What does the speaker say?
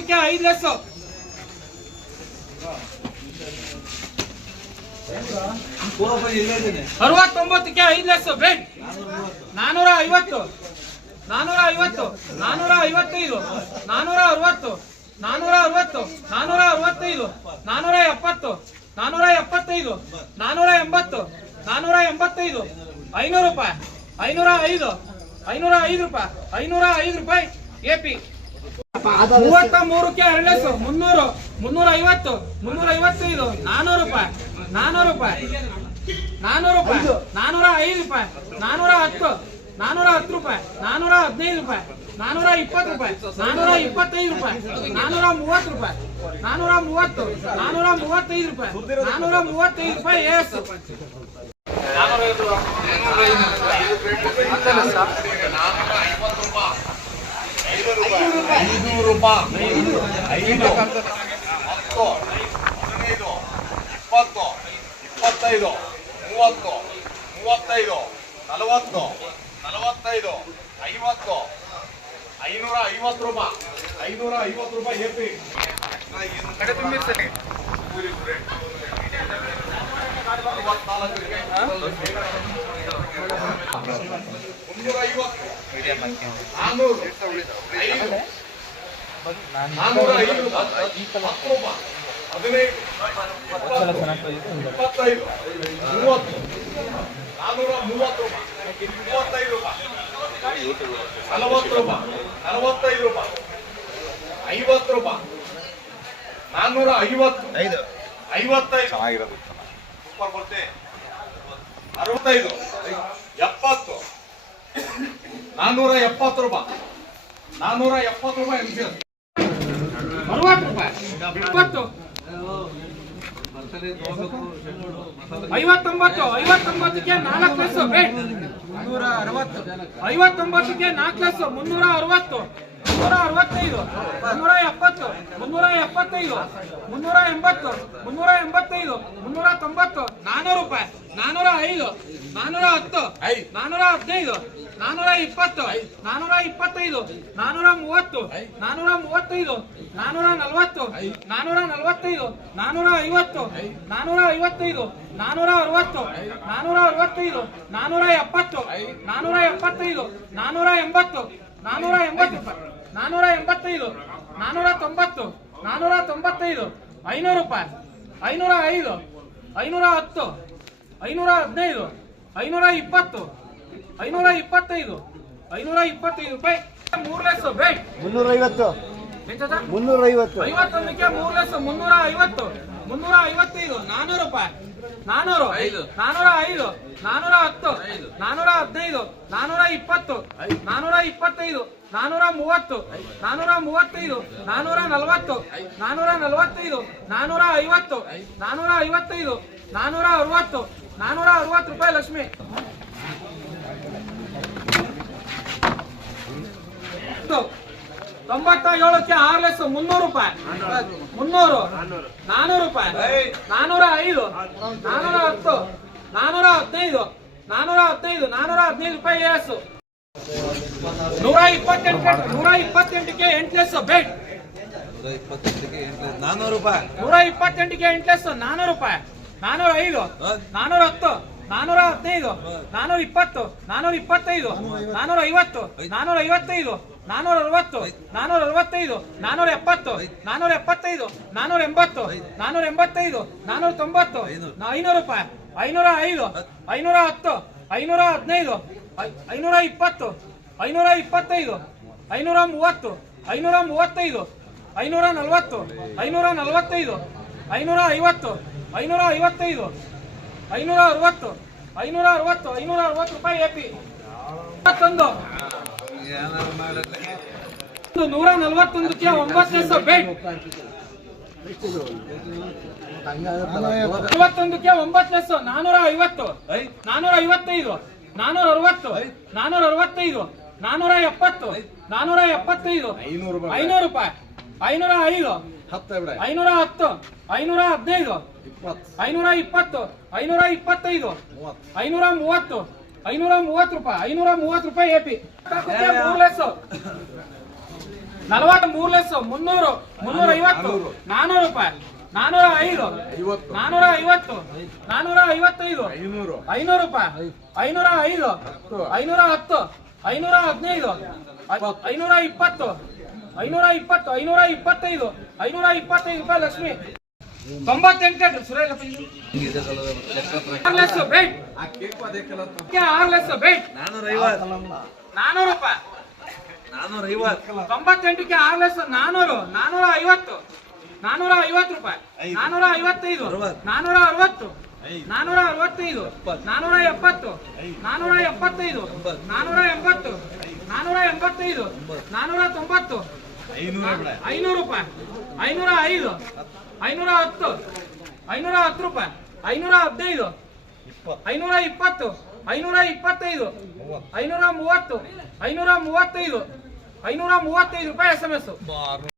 ಅರವತ್ತೊಂಬತ್ತಕ್ಕೆ ಐದು ಲಕ್ಷ. ಅರವತ್ತೊಂಬತ್ತಕ್ಕೆ ಐದು ಲಕ್ಷ, ಬೆಡ್. ನಾನೂರ ಐವತ್ತು ನಾನೂರ ಐವತ್ತು ನಾನೂರ ಐವತ್ತೈದು ನಾನೂರ ಅರವತ್ತು ನಾನೂರ ಅರವತ್ತು ನಾನೂರ ಅರವತ್ತೈದು ನಾನೂರ ಎಪ್ಪತ್ತು ನಾನೂರ ಎಪ್ಪತ್ತೈದು ನಾನೂರ ಎಂಬತ್ತು ನಾನೂರ ಎಂಬತ್ತೈದು ಐನೂರು ರೂಪಾಯಿ. ಐನೂರ ಐದು ಐನೂರ ಐದು ರೂಪಾಯಿ. ಐನೂರ ಐದು ರೂಪಾಯಿ. A P. ಮೂವತ್ತ ಮೂರಕ್ಕೆ ಎರಡೇಸು ಮುನ್ನೂರು ಮುನ್ನೂರ ಐವತ್ತು ಮುನ್ನೂರ ಐವತ್ತೈದು ನಾನೂರು ರೂಪಾಯಿ ನಾನೂರು ರೂಪಾಯಿ ನಾನೂರು ರೂಪಾಯಿ ನಾನೂರ ಐದು. ರೂಪಾಯಿ ನಾನೂರ ಹತ್ತು ನಾನೂರ ಹತ್ತು ರೂಪಾಯಿ ನಾನೂರ ಹದಿನೈದು ರೂಪಾಯಿ ನಾನೂರ ಇಪ್ಪತ್ತು ರೂಪಾಯಿ ನಾನೂರ ಇಪ್ಪತ್ತೈದು ರೂಪಾಯಿ ನಾನೂರ ಮೂವತ್ತು ರೂಪಾಯಿ ನಾನೂರ ಮೂವತ್ತು ನಾನೂರ ಮೂವತ್ತೈದು ರೂಪಾಯಿ ನಾನೂರ ಮೂವತ್ತೈದು ರೂಪಾಯಿ ಎಸ್ ಐನೂರು ರೂಪಾಯಿ ಐದು ಹತ್ತು ಹದಿನೈದು ಇಪ್ಪತ್ತು ಇಪ್ಪತ್ತೈದು ಮೂವತ್ತು ಮೂವತ್ತೈದು ನಲವತ್ತು ನಲವತ್ತೈದು ಐವತ್ತು ಐನೂರ ಐವತ್ತು ರೂಪಾಯಿ ಐನೂರ ಐವತ್ತು ರೂಪಾಯಿ ಎ ಪಿ ಕಡೆ ತುಂಬಿರ್ತೀನಿ ಮುನ್ನೂರ ಐವತ್ತು ನಾನ್ನೂರು ಐದು ಇಪ್ಪತ್ತೈದು ಮೂವತ್ತು ಮೂವತ್ತು ರೂಪಾಯಿ ಮೂವತ್ತೈದು ರೂಪಾಯಿ, ನಲವತ್ತು ರೂಪಾಯಿ ರೂಪಾಯಿ, ಐವತ್ತು ರೂಪಾಯಿ ಐವತ್ತು ಐದು ಐವತ್ತೈದು. ಸೂಪರ್ ಅರವತ್ತೈದು, ಎಪ್ಪತ್ತು ನಾನ್ನೂರ ಎಪ್ಪತ್ತು ರೂಪಾಯಿ ನಾನ್ನೂರ ಎಪ್ಪತ್ತು ರೂಪಾಯಿ ಎನ್ಸಿಲ್ ಅರವತ್ತು ರೂಪಾಯಿ ಇಪ್ಪತ್ತು. ಐವತ್ತೊಂಬತ್ತು, ಐವತ್ತೊಂಬತ್ತಕ್ಕೆ ನಾಲ್ಕು ಲೆಸ್ಸು. ಬೇಡ್ ಮುನ್ನೂರ ಅರವತ್ತು. ಐವತ್ತೊಂಬತ್ತಕ್ಕೆ ನಾಲ್ಕು ಲೆಸ್ಸು. ಮುನ್ನೂರ ಅರವತ್ತು. ಮುನ್ನೂರ ಅರವತ್ತೈದು. ಮುನ್ನೂರ ಎಪ್ಪತ್ತು. ಮುನ್ನೂರ ಎಪ್ಪತ್ತೈದು. ಮುನ್ನೂರ ಎಂಬತ್ತು. ಮುನ್ನೂರ ಎಂಬತ್ತೈದು. ಮುನ್ನೂರ ತೊಂಬತ್ತು. ನಾನೂರು ರೂಪಾಯಿ. ನಾನೂರ ಐದು. ನಾನೂರ ಹತ್ತು. ನಾನೂರ ಹದಿನೈದು. ನಾನೂರ ಇಪ್ಪತ್ತು ನಾನೂರ ಇಪ್ಪತ್ತೈದು ನಾನೂರ ಮೂವತ್ತು ನಾನೂರ ಮೂವತ್ತೈದು ನಾನೂರ ನಲವತ್ತು ನಾನೂರ ನಲ್ವತ್ತೈದು ನಾನೂರ ಐವತ್ತು ನಾನೂರ ಐವತ್ತೈದು ನಾನೂರ ಅರವತ್ತು ನಾನೂರ ಅರವತ್ತೈದು ನಾನೂರ ಎಪ್ಪತ್ತು ನಾನೂರ ಎಪ್ಪತ್ತೈದು ನಾನೂರ ಎಂಬತ್ತು ನಾನೂರ ಎಂಬತ್ತು ನಾನೂರ ಎಂಬತ್ತೈದು ನಾನೂರ ತೊಂಬತ್ತು ನಾನೂರ ತೊಂಬತ್ತೈದು ಐನೂರು ರೂಪಾಯಿ ಐನೂರ ಐದು ಐನೂರ ಹತ್ತು ಐನೂರ ಹದಿನೈದು ಐನೂರ ಇಪ್ಪತ್ತು ಐನೂರ ಇಪ್ಪತ್ತೈದು ಐನೂರ ಇಪ್ಪತ್ತೈದು ರೂಪಾಯಿ. ಮೂರು ಲಕ್ಷ ಬೇಟ್ ಮುನ್ನೂರ ಐವತ್ತು ಮುನ್ನೂರ ಐವತ್ತು ಐವತ್ತೊಂದಕ್ಕೆ ಮೂರು ಲಕ್ಷ ಮುನ್ನೂರ ಐವತ್ತು ಮುನ್ನೂರ ಐವತ್ತೈದು ನಾನೂರು ರೂಪಾಯಿ. ನಾನೂರು ನಾನೂರ ಐದು. ನಾನೂರ ಹತ್ತು ನಾನೂರ ಹದಿನೈದು ನಾನೂರ ಇಪ್ಪತ್ತು ನಾನೂರ ಇಪ್ಪತ್ತೈದು ನಾನೂರ ಮೂವತ್ತು ನಾನೂರ ಮೂವತ್ತೈದು ನಾನೂರ ನಲವತ್ತು ನಾನೂರ ನಲವತ್ತೈದು ನಾನೂರ ಐವತ್ತು ನಾನೂರ ಐವತ್ತೈದು ನಾನೂರ ಅರವತ್ತು ನಾನೂರ ಅರವತ್ತು ರೂಪಾಯಿ ಲಕ್ಷ್ಮಿ. ತೊಂಬತ್ತ ಏಳಕ್ಕೆ ಆರ್ ಎಸ್ ಮುನ್ನೂರು ರೂಪಾಯಿ. ಮುನ್ನೂರು. ನಾನೂರು ರೂಪಾಯಿ. ನಾನೂರ ಐದು. ನಾನೂರ ಹತ್ತು. ನಾನೂರ ಹದಿನೈದು. ನಾನೂರ ಹದಿನೈದು. ನಾನೂರ ಹದಿನೈದು ರೂಪಾಯಿ ಎಸ್. ನೂರ ಇಪ್ಪತ್ತೆಂಟು ನೂರ ಇಪ್ಪತ್ತೆಂಟಕ್ಕೆ ಎಂಟು ಲೆಸ್ ಬೆಡ್ ನಾನೂರು ರೂಪಾಯಿ. ನೂರ ಇಪ್ಪತ್ತೆಂಟಕ್ಕೆ ಎಂಟು ಲೆಸ್ ನಾನೂರು ರೂಪಾಯಿ. ನಾನೂರ ಐದು. ನಾನೂರ ಹತ್ತು. ನಾನೂರ ಹದಿನೈದು ನಾನೂರ ಇಪ್ಪತ್ತು ನಾನೂರ ಇಪ್ಪತ್ತೈದು ನಾನೂರ ಐವತ್ತು ನಾನೂರ ಐವತ್ತೈದು ನಾನೂರ ಅರವತ್ತು ನಾನೂರ ಅರವತ್ತೈದು ನಾನೂರ ಎಪ್ಪತ್ತು ನಾನೂರ ಎಪ್ಪತ್ತೈದು ನಾನೂರ ಎಂಬತ್ತು ನಾನೂರ ಎಂಬತ್ತೈದು ನಾನೂರ ತೊಂಬತ್ತು ಐನೂರು ರೂಪಾಯಿ ಐನೂರ ಐದು ಐನೂರ ಹತ್ತು ಐನೂರ ಹದಿನೈದು ಐನೂರ ಇಪ್ಪತ್ತು ಐನೂರ ಇಪ್ಪತ್ತೈದು ಐನೂರ ಮೂವತ್ತು ಐನೂರ ಮೂವತ್ತೈದು ಐನೂರ ನಲವತ್ತು ಐನೂರ ನಲವತ್ತೈದು ಐನೂರ ಐವತ್ತು ಐನೂರ ಐವತ್ತೈದು ಐನೂರ ಅರವತ್ತು ಐನೂರ ಅರವತ್ತು ಐನೂರ ಅರವತ್ತು ರೂಪಾಯಿ ಎ ಪಿ ಇಪ್ಪತ್ತೊಂದು. ನೂರ ನಲವತ್ತೊಂದಕ್ಕೆ ಒಂಬತ್ತನೇ ಸಹ ಬೇಟ್ ನಲವತ್ತೊಂದಕ್ಕೆ ಒಂಬತ್ತು ಸಹ ನಾನೂರ ಐವತ್ತು ನಾನೂರ ಐವತ್ತೈದು ನಾನೂರ ಅರವತ್ತು ನಾನೂರ ಅರವತ್ತೈದು ನಾನೂರ ಎಪ್ಪತ್ತು ನಾನೂರ ಎಪ್ಪತ್ತೈದು ಐನೂರು ರೂಪಾಯಿ. ಐನೂರ ಐದು ಐನೂರ ಹತ್ತು ಐನೂರ ಹದಿನೈದು ಐನೂರ ಇಪ್ಪತ್ತು ಐನೂರ ಇಪ್ಪತ್ತೈದು ಐನೂರ ಮೂವತ್ತು ಐನೂರ ಮೂವತ್ತು ರೂಪಾಯಿ ಐನೂರ ಮೂವತ್ತು ರೂಪಾಯಿ ಎಪಿ ಮೂರ್ ಮೂರು ಲೆಸ್ಸು ಮೂರ್ ಲಕ್ಷ ಮುನ್ನೂರು ಮುನ್ನೂರ ಐವತ್ತು ನಾನೂರು. ರೂಪಾಯಿ ನಾನೂರ ಐದು ನಾನೂರ ಐವತ್ತು ನಾನೂರ ಐವತ್ತೈದು ಐನೂರು. ಐನೂರು ರೂಪಾಯಿ ಐನೂರ ಐದು ಐನೂರ ಹತ್ತು ಐನೂರ ಹದಿನೈದು ಐನೂರ ಇಪ್ಪತ್ತು ಐನೂರ ಇಪ್ಪತ್ತು ಐನೂರ ಇಪ್ಪತ್ತೈದು ಐನೂರ ಇಪ್ಪತ್ತೈದು ರೂಪಾಯಿ ಲಕ್ಷ್ಮಿ. ತೊಂಬತ್ತೆಂಟು ರೂಪಾಯಿ. ಐವತ್ತು ತೊಂಬತ್ತೆಂಟಕ್ಕೆ ನಾನೂರು ರೂಪಾಯಿ. ನಾನೂರ ಐವತ್ತೈದು ನಾನೂರ ಅರವತ್ತು ನಾನೂರ ಅರವತ್ತೈದು ಎಪ್ಪತ್ತು ತೊಂಬತ್ತು ಐನೂರು ರೂಪಾಯಿ. ಐನೂರ ಐದು. ಐನೂರ ಹತ್ತು. ಐನೂರ ಹತ್ತು ರೂಪಾಯಿ. ಐನೂರ ಹದಿನೈದು. ಐನೂರ ಇಪ್ಪತ್ತು. ಐನೂರ ಇಪ್ಪತ್ತೈದು. ಐನೂರ ಮೂವತ್ತು. ಐನೂರ ಮೂವತ್ತೈದು. ಐನೂರ ಮೂವತ್ತೈದು ರೂಪಾಯಿ ಎಸ್ ಎಂ ಎಸ್